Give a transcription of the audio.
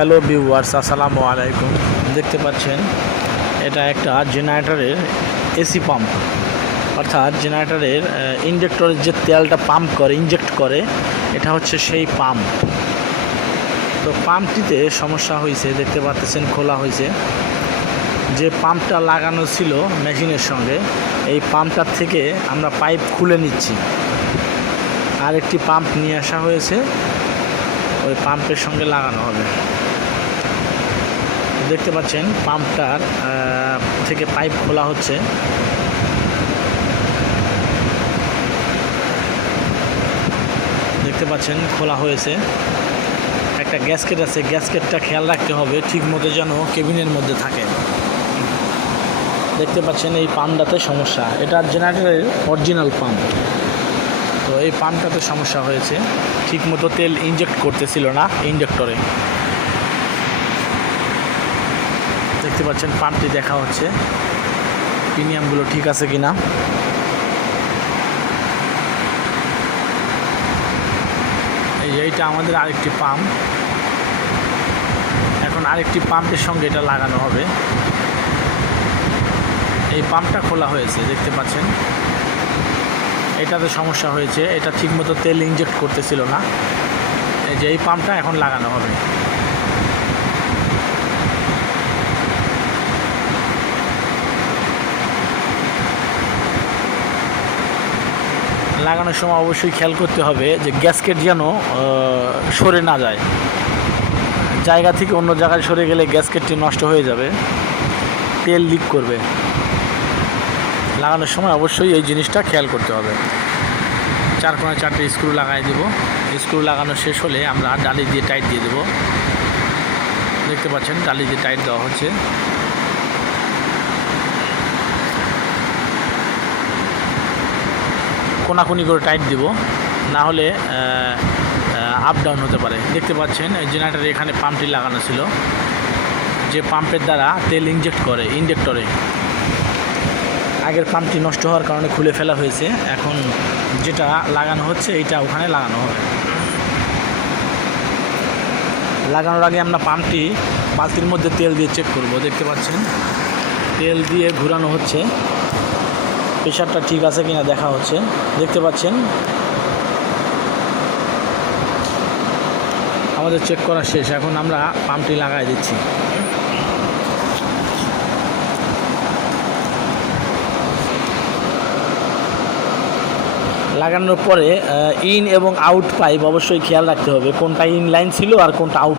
Hello viewers, আসসালামু আলাইকুম। দেখতে পাচ্ছেন এটা একটা জেনারেটরের এসি পাম্প, অর্থাৎ জেনারেটরের ইনজেক্টরের যে তেলটা পাম্প করে ইনজেক্ট করে, এটা হচ্ছে সেই পাম্প। তো পাম্পটিতে সমস্যা হয়েছে, দেখতে পাচ্ছেন খোলা হয়েছে। যে পাম্পটা লাগানো ছিল মেশিনের সঙ্গে, এই পাম্পটার থেকে আমরা পাইপ খুলে নিচ্ছি, আর একটি পাম্প নিয়ে আসা হয়েছে, ওই পাম্পের সঙ্গে লাগানো হবে। দেখতে পাচ্ছেন পাম্পটার থেকে পাইপ খোলা হচ্ছে। দেখতে পাচ্ছেন খোলা হয়েছে। একটা গ্যাসকেট আছে, গ্যাসকেটটা খেয়াল রাখতে হবে ঠিক মতো যেন কেবিনের মধ্যে থাকে। দেখতে পাচ্ছেন এই পাম্পটাতে সমস্যা, এটা জেনারেটরের অরিজিনাল পাম্প। তো এই পাম্পটাতে সমস্যা হয়েছে, ঠিক মতো তেল ইনজেক্ট করতেছিল না ইনজেক্টরে। দেখতে পাচ্ছেন পাম্পটি দেখা হচ্ছে, প্রিমিয়ামগুলো ঠিক আছে কিনা। এইটা আমাদের আরেকটি পাম্প, এখন আরেকটি পাম্পের সঙ্গে এটা লাগানো হবে। এই পাম্পটা খোলা হয়েছে, দেখতে পাচ্ছেন এটাতে সমস্যা হয়েছে, এটা ঠিকমতো তেল ইনজেক্ট করতেছিল না। এই যে এই পাম্পটা এখন লাগানো হবে। লাগানোর সময় অবশ্যই খেয়াল করতে হবে যে গ্যাসকেট যেন সরে না যায়। জায়গা থেকে অন্য জায়গায় সরে গেলে গ্যাসকেটটি নষ্ট হয়ে যাবে, তেল লিক করবে। লাগানোর সময় অবশ্যই এই জিনিসটা খেয়াল করতে হবে। 4 কোণায় 4টে স্ক্রু লাগাই দেব। স্ক্রু লাগানো শেষ হলে আমরা ডালি দিয়ে টাইট দিয়ে দেব। দেখতে পাচ্ছেন ডালি দিয়ে টাইট দেওয়া হচ্ছে। কোনাকুনি করে টাইট দিব, না হলে আপ ডাউন হতে পারে। দেখতে পাচ্ছেন জেনারেটরে এখানে পাম্পটি লাগানো ছিল, যে পাম্পের দ্বারা তেল ইনজেক্ট করে ইনজেক্টরে। আগের পাম্পটি নষ্ট হওয়ার কারণে খুলে ফেলা হয়েছে, এখন যেটা লাগানো হচ্ছে এইটা ওখানে লাগানো হবে। লাগানোর আগে আমরা পাম্পটি বালতির মধ্যে তেল দিয়ে চেক করব। দেখতে পাচ্ছেন তেল দিয়ে ঘোরানো হচ্ছে, প্রেশারটা ঠিক আছে কিনা দেখা হচ্ছে। দেখতে পাচ্ছেন আমাদের চেক করা শেষ, এখন আমরা পাম্পটি লাগাই দিচ্ছি। লাগানোর পরে ইন এবং আউট পাইপ অবশ্যই খেয়াল রাখতে হবে, কোনটা ইন লাইন ছিল আর কোনটা আউট।